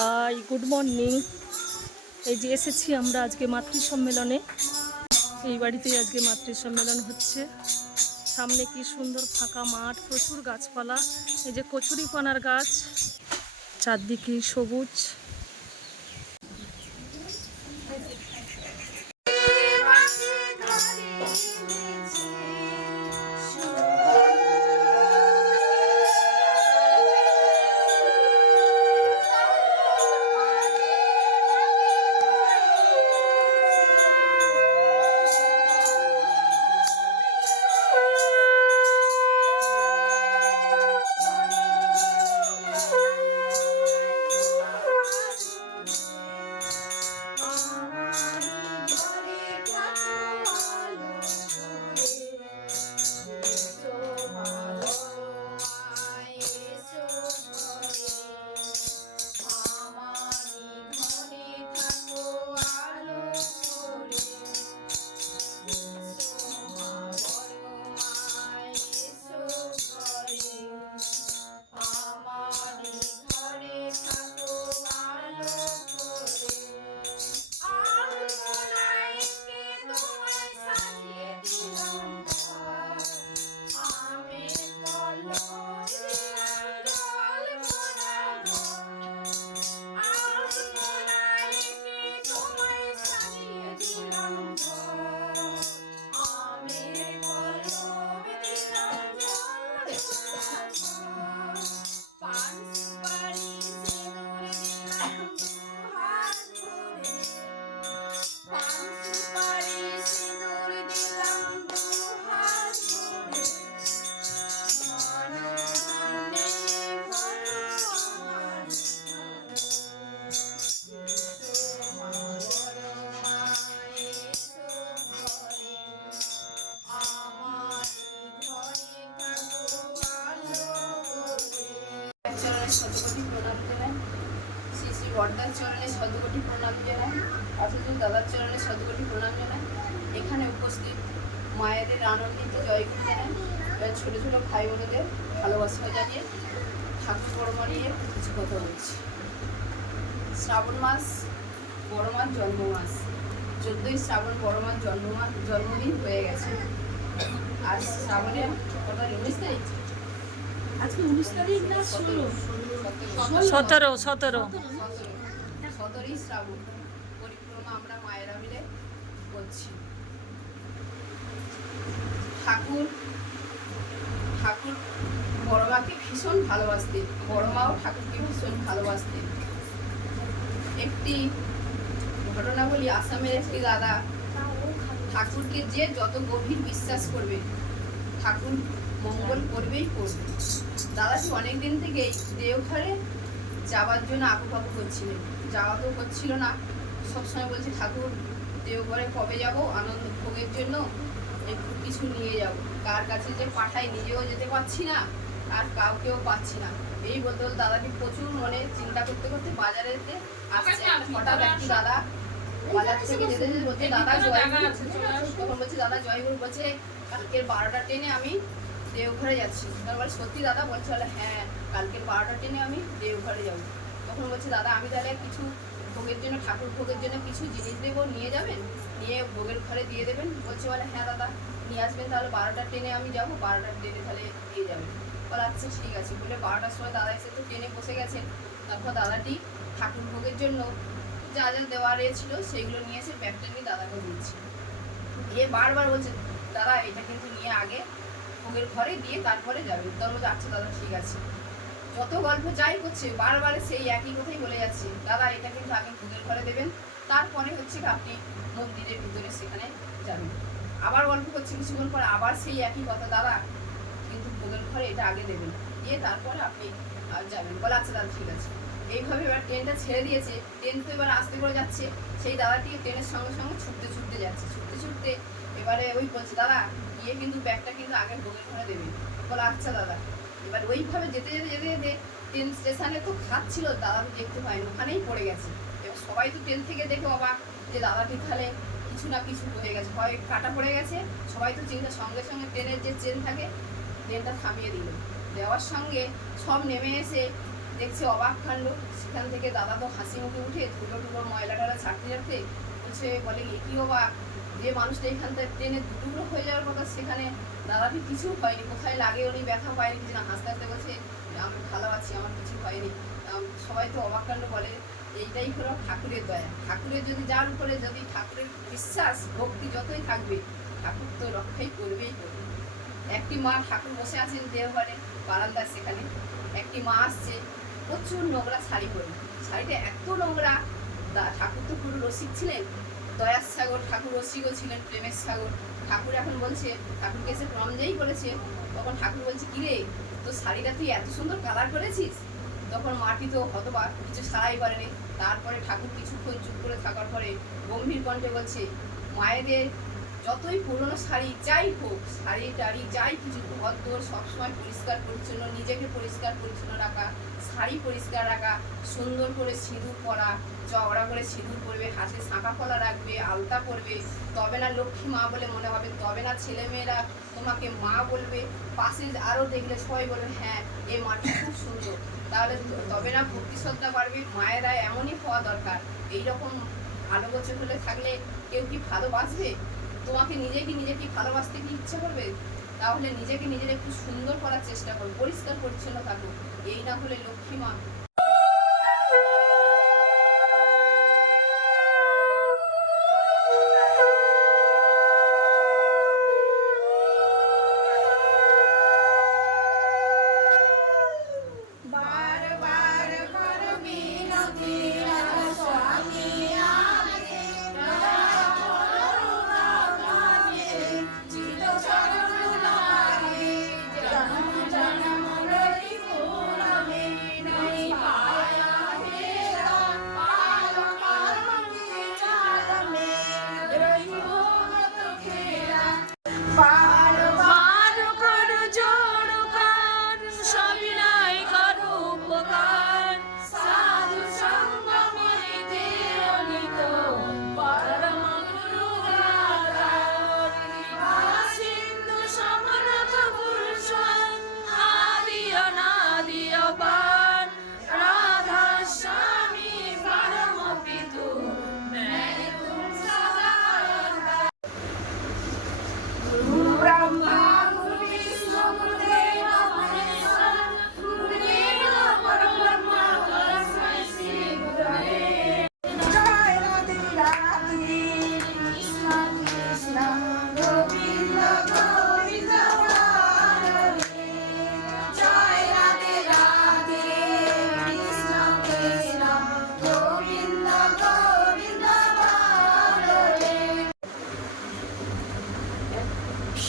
High, good morning. এই যে এসেছি আমরা আজকে মাতৃ সম্মেলনে এই বাড়িতেই আজকে মাতৃ সম্মেলন হচ্ছে। সামনে কি সুন্দর ফাঁকা মাঠ, প্রচুর গাছপালা, এই যে কচুরিপানার গাছ, চারদিকে সবুজ। বর্দার চরণে শতকোটি প্রণাম জানাই। অথচ দাদার চরণে শতকোটি প্রণাম জানাই। এখানে উপস্থিত মায়েদের আনন্দিত জয়গুলি জানাই। ছোটো ছোটো ভাই বোনেদের ভালোবাসা জানিয়ে ঠাকুর কর্ম নিয়ে কিছু কথা বলছি। শ্রাবণ মাস বড় মাস জন্ম মাস। চোদ্দোই শ্রাবণ বড় মাস জন্ম মাস জন্মদিন হয়ে গেছে। আর শ্রাবণের কত উনিশ তারিখ? আজকে উনিশ তারিখ না ষোলো। সতেরো সতেরো। সতেরোই শ্রাবণ পরিক্রমা আমরা মায়েরা মিলে করছি ঠাকুর ঠাকুর বড় মাকে ভীষণ ভালোবাসতেন। বড় মাও ঠাকুরকে ভীষণ ভালোবাসতেন। একটি ঘটনা বলি, আসামের একটি দাদা ঠাকুরকে যে যত গভীর বিশ্বাস করবে, ঠাকুর মঙ্গল করবেই করবে। দাদাজি অনেক দিন থেকেই দেওঘরে যাওয়ার জন্য আকু পাকু করছিলেন। যাওয়া তো হচ্ছিল না। সবসময় বলছে ঠাকুর দেওঘরে কবে যাব? আনন্দ ভোগের জন্য একটু কিছু নিয়ে যাব। কার কাছে যে পাঠাই নিজেও যেতে পারছি না আর কাউকেও পাচ্ছি না। এই বলতে বলতে দাদাকে প্রচুর মনে চিন্তা করতে করতে বাজারেতে আসছে। হঠাৎ একটি দাদা বাজার থেকে যেতে যেতে বলছে দাদা জয়গুরু তখন বলছে দাদা জয়গুরু বলছে কালকের বারোটা ট্রেনে আমি দেওঘরে যাচ্ছি। তারপরে সত্যি দাদা বলছে বলে হ্যাঁ কালকের বারোটা ট্রেনে আমি দেওঘরে যাব। তখন বলছে, দাদা, আমি তাহলে কিছু ভোগের জন্য, ঠাকুর ভোগের জন্য কিছু জিনিস দেবো, নিয়ে যাবেন? নিয়ে ভোগের ঘরে দিয়ে দেবেন? বলছে, বলে হ্যাঁ দাদা, নিয়ে আসবেন, তাহলে বারোটা ট্রেনে আমি যাব বারোটার ট্রেনে তাহলে দিয়ে যাবেন। বলে আচ্ছা ঠিক আছে। বলে বারোটার সময় দাদা এসে তো ট্রেনে বসে গেছে। তারপর দাদাটি ঠাকুর ভোগের জন্য যা যা দেওয়ার এ ছিল সেইগুলো নিয়ে এসে ব্যাগটা নিয়ে দাদাকে দিচ্ছে দিয়ে বারবার বলছে, দাদা, এটা কিন্তু নিয়ে আগে ভোগের ঘরে দিয়ে তারপরে যাবে। বলছে আচ্ছা দাদা, ঠিক আছে। যত গল্প যাই করছে বারবার সেই একই কথাই বলে যাচ্ছে, দাদা, এটা কিন্তু আগে ভোগের ঘরে দেবেন, তারপরে হচ্ছে আপনি মন্দিরের ভিতরে সেখানে যাবেন। আবার গল্প করছে, কিছুক্ষণ পর আবার সেই একই কথা, দাদা, কিন্তু ভোগের ঘরে এটা আগে দেবেন। দিয়ে তারপরে আপনি যাবেন। বলে আচ্ছা দাদা, ঠিক আছে। এইভাবে এবার ট্রেনটা ছেড়ে দিয়েছে। ট্রেন তো এবার আসতে করে যাচ্ছে। সেই দাদাটি ট্রেনের সঙ্গে সঙ্গে ছুটতে ছুটতে যাচ্ছে। ছুটতে ছুটতে এবারে ওই বলছে, দাদা, গিয়ে কিন্তু ব্যাগটা কিন্তু আগে ভোগের ঘরে দেবে। বলে আচ্ছা দাদা। এবার ওইভাবে যেতে যেতে যেতে যেতে ট্রেন স্টেশনে তো খাচ্ছিল দাদা তো দেখতে পায়নি, ওখানেই পড়ে গেছে। এবার সবাই তো ট্রেন থেকে দেখে অবাক যে দাদাটি তাহলে কিছু না কিছু হয়ে গেছে। হয় কাটা পড়ে গেছে। সবাই তো চিন্তা, সঙ্গে সঙ্গে ট্রেনের যে চেন থাকে ট্রেনটা থামিয়ে দিল। দেওয়ার সঙ্গে সব নেমে এসে দেখছে অবাক কাণ্ড। সেখান থেকে দাদা তো হাসি মুখে উঠে ধুলো টুলো, ময়লা টয়লা ছাড়তে ছাড়তে বলছে বলে এ কি অবাক যে মানুষটা এখান থেকে ট্রেনে দুটুকরো হয়ে যাওয়ার কথা, সেখানে দাদাটি কিছু হয়নি। কোথায় লাগে উনি ব্যথা পায়নি, কিছু না, হাসতে হাসতে বলছে, আমি ভালো আছি, আমার কিছু হয়নি। সবাই তো অবাক কাণ্ড বলে, এইটাই হলো ঠাকুরের দয়া। ঠাকুরের যদি যার উপরে যদি ঠাকুরের বিশ্বাস, ভক্তি যতই থাকবে, ঠাকুর তো রক্ষাই করবেই করবে। একটি মা ঠাকুর বসে আছেন দেওঘরে বারান্দায় সেখানে। একটি মা আসছে, প্রচুর নোংরা শাড়ি পরে। শাড়িটা এত নোংরা ঠাকুর তো পুরো রসিক ছিলেন। দয়ার সাগর, ঠাকুর রসিকও ছিলেন প্রেমের সাগর। ঠাকুর এখন বলছে, ঠাকুরকে এসে প্রম যেই করেছে তখন ঠাকুর বলছে, কিরে, তোর শাড়িটা তুই এত সুন্দর কালার করেছিস? তখন মাটি তো হতবাক, কিছু সারাই করেনি। তারপরে ঠাকুর কিছুক্ষণ চুপ করে থাকার পরে গম্ভীর কণ্ঠে বলছে, মায়েদের যতই পুরনো শাড়ি যাই হোক, শাড়ি টাড়ি যাই কিছু ঘর দোর সবসময় পরিষ্কার, পরিচ্ছন্ন, নিজেকে পরিষ্কার, পরিচ্ছন্ন রাখা, শাড়ি পরিষ্কার রাখা, সুন্দর করে সিঁদুর পরা, চওড়া করে সিঁদুর পরবে, হাতে শাঁখা পলা রাখবে, আলতা পরবে, তবে না লক্ষ্মী মা বলে মনে হবে, তবে না ছেলেমেয়েরা তোমাকে মা বলবে পাশে আরও দেখলে সবাই বলবে হ্যাঁ এ মাটি খুব সুন্দর। তাহলে তবে না ভক্তি শ্রদ্ধা পারবে মায়েরা এমনই হওয়া দরকার। এইরকম আলো বছর হলে থাকলে কেউ কি ভালোবাসবে? তোমাকে নিজেকে নিজেকে ভালোবাসতে কি ইচ্ছে করবে? তাহলে নিজেকে নিজের একটু সুন্দর করার চেষ্টা করো, পরিষ্কার পরিচ্ছন্ন থাকো। এই না হলে লক্ষ্মী মা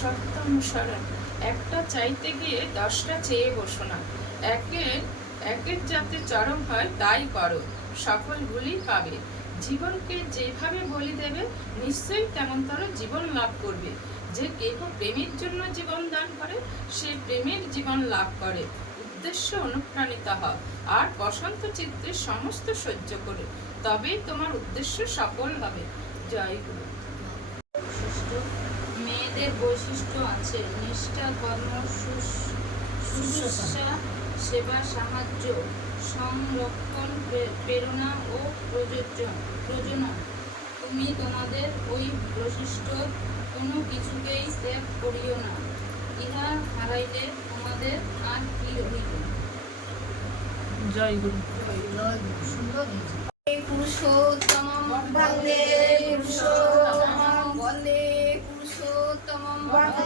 শর্তানুসারে একটা চাইতে গিয়ে দশটা চেয়ে বসো না। একের একের যাতে চরম হয়, তাই করো। সফল ভুলই পাবে। জীবনকে যেভাবে বলি দেবে, নিশ্চয়ই তেমনতর জীবন লাভ করবে। যে কেহ প্রেমের জন্য জীবন দান করে, সে প্রেমের জীবন লাভ করে। উদ্দেশ্য অনুপ্রাণিত হয় আর বসন্ত চিত্রে সমস্ত সহ্য করে। তবেই তোমার উদ্দেশ্য সফল হবে। জয় গুরু। মেয়েদের বৈশিষ্ট্য আছে। নিষ্ঠা কর্ম শুশ্রূষা সেবা সাহায্য সংরক্ষণ প্রেরণা ও প্রযোজন প্রজনন। তুমি তোমাদের ওই বৈশিষ্ট্য কোনো কিছুকেই ত্যাগ করিও না। ইহা হারাইলে তোমাদের আর কি রহিল জয় গুরু। জয় গুরু। সুন্দর পুরুষোত্তম বন্দে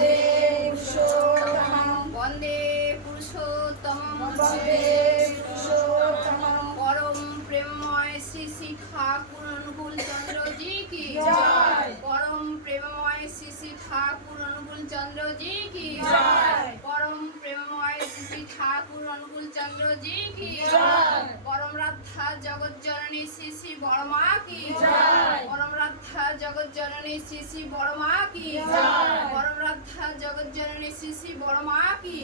বন্দে পুরুষোত্তম বন্দে পুরুষোত্তম বন্দে পুরুষোত্তম পরম প্রেমময় শ্রী শ্রী ঠাকুর অনুকূল চন্দ্রজি কি জয়। পরম প্রেমময় শ্রী শ্রী ঠাকুর অনুকূল চন্দ্র কি জয়। ঠাকুর অনুকূল চন্দ্র জি কি পরম রাধা জগৎ জননী শ্রী শ্রী বড়মা কি পরম রাধা জগৎ জননী শ্রী শ্রী বড় মা কি পরম রাধা জগৎ জননী শ্রী শ্রী বড় মা কি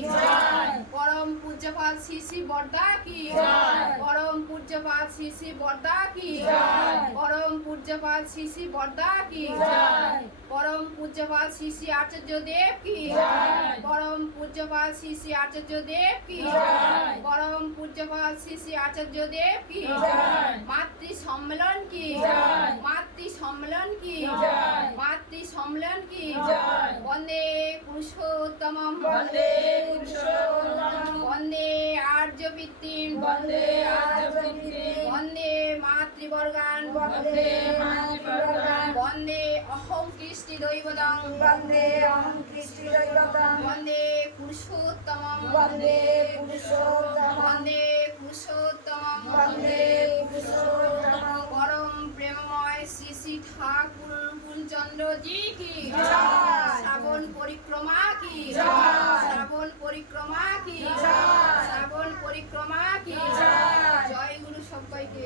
পরম পূজ্যপাল শ্রী শ্রী বর্দা কি পরম পূজ্যপাল শ্রী শ্রী বর্দা কি পরম পূজ্যপাল শ্রী শ্রী বর্দা কি? পরম পূজ্যপাল শ্রী শ্রী আচার্য দেব কি? পরম পূজ্যপাল শ্রী শ্রী আচার্য দেব কি? পরম পূজ্যপাল শ্রী শ্রী আচার্য দেব কি? মাতৃ সম্মেলন কি? মাতৃ সম্মেলন কি? মাতৃ সম্মেলন কি? বন্দে পুরুষোত্তম বন্দে পুরুষোত্তমম। বন্দে আর্য পিতৃম বন্দে আর্যবৃত্তি বন্দে মাতৃবর্গান বন্দে মাতৃবর্গান বন্দে অহং কৃষ্টি দৈবতং বন্দে অহং কৃষ্টি দৈবতম। বন্দে পুরুষোত্তম বন্দে পুরুষোত্তমম। বন্দে পুরুষোত্তম বন্দে পুরুষোত্তমম। পরম প্রেমময় শ্রী শ্রী ঠাকুর কুলচন্দ্র কি। শ্রাবণ পরিক্রমা কি। শ্রাবণ পরিক্রমা কি। শ্রাবণ পরিক্রমা কি। জয়। গুরু সবাইকে